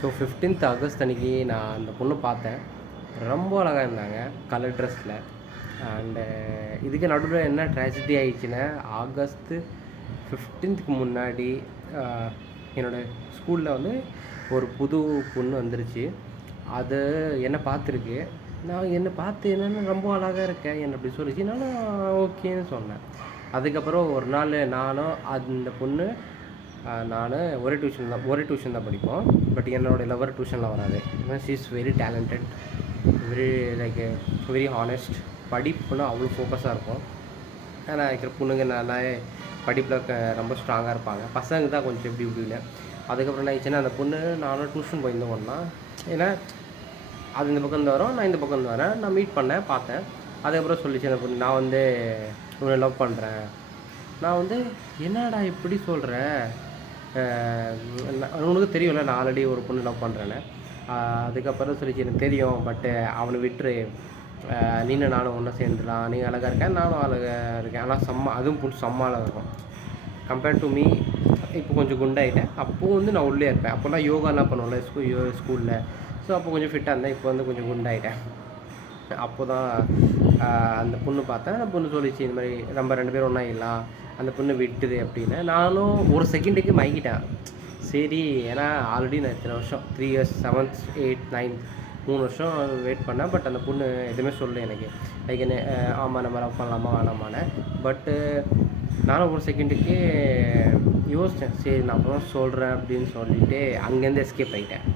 So 15th August அன்றைக்கி நான் அந்த பொண்ணு பார்த்தேன். ரொம்ப அழகாக இருந்தாங்க கலர் ட்ரெஸ்ஸில். அண்டு இதுக்கு நடுவில் என்ன ட்ராஜடி ஆகிடுச்சுன்னா, ஆகஸ்ட்டு 15க்கு முன்னாடி என்னோடய ஸ்கூலில் வந்து ஒரு புது பொண்ணு வந்துருச்சு. அது என்னை பார்த்துருக்கு. நான் என்னை பார்த்து என்னென்னா ரொம்ப அழகாக இருக்கேன் என்ன அப்படி சொல்லிச்சு. நானும் ஓகேன்னு சொன்னேன். அதுக்கப்புறம் ஒரு நாள் நானும் அந்த பொண்ணு நான் ஒரே டியூஷன் தான் படிப்போம். பட் என்னோடய லவர் டியூஷனில் வராது. ஏன்னா she is very talented, very like very honest. படிப்புனா அவ்வளோ ஃபோக்கஸாக இருக்கும். ஆனால் இருக்கிற பொண்ணுங்க நல்லா படிப்பில் ரொம்ப ஸ்ட்ராங்காக இருப்பாங்க. பசங்க தான் கொஞ்சம் இப்படி இப்படின்னு. அதுக்கப்புறம் என்ன ஆயிடுச்சுன்னா, அந்த பொண்ணு நானும் டியூஷன் போயிருந்தோம் ஒன்றா. ஏன்னா அது இந்த பக்கம் இருந்து வரோம், நான் இந்த பக்கம் இருந்து வரேன். நான் மீட் பண்ணேன், பார்த்தேன். அதுக்கப்புறம் சொல்லிச்சு அந்த பொண்ணு, நான் வந்து உன்னை லவ் பண்ணுறேன். நான் வந்து என்னடா இப்படி சொல்கிற, உனக்கு தெரியும்ல நான் ஆல்ரெடி ஒரு பொண்ணு லவ் பண்ணுறேன்னு. அதுக்கப்புறம் சொல்லிச்சு, எனக்கு தெரியும், பட்டு அவனை விட்டுரு, நீனும் நானும் ஒன்றா சேர்ந்துடலாம். நீ அழகாக இருக்கேன், நானும் அழகாக இருக்கேன். ஆனால் அதுவும் பொண்ணு செம்ம அழகாக இருக்கும் கம்பேர்ட் டு மீ. இப்போ கொஞ்சம் குண்டாயிட்டேன். அப்போது வந்து நான் உள்ளே இருப்பேன். அப்போல்லாம் யோகாலாம் பண்ணுவோம்ல ஸ்கூலில். ஸோ அப்போ கொஞ்சம் ஃபிட்டாக இருந்தேன். இப்போ வந்து கொஞ்சம் குண்டாயிட்டேன். அப்போ தான் அந்த பொண்ணு பார்த்தேன். அந்த பொண்ணு சொல்லிச்சு, இந்த மாதிரி நம்ம 2 பேரும் ஒன்றா இல்லலாம், அந்த பொண்ணு விட்டுது அப்படின்னு. நானும் ஒரு செகண்டுக்கு மயங்கிட்டேன். சரி, ஏன்னா ஆல்ரெடி நான் இத்தனை வருஷம் 3 இயர்ஸ் 7th 8th 9th 3 வருஷம் வெயிட் பண்ணேன். பட் அந்த பொண்ணு எதுவுமே சொல்லலை எனக்கு. லைக் என்ன, ஆமாம் நம்ம லவ் பண்ணலாமா வேணாமான்னு. பட்டு நானும் ஒரு செகண்டுக்கு யோசித்தேன். சரி நான் அப்புறம் சொல்கிறேன் அப்படின்னு சொல்லிவிட்டு அங்கேருந்து எஸ்கேப் ஆகிட்டேன்.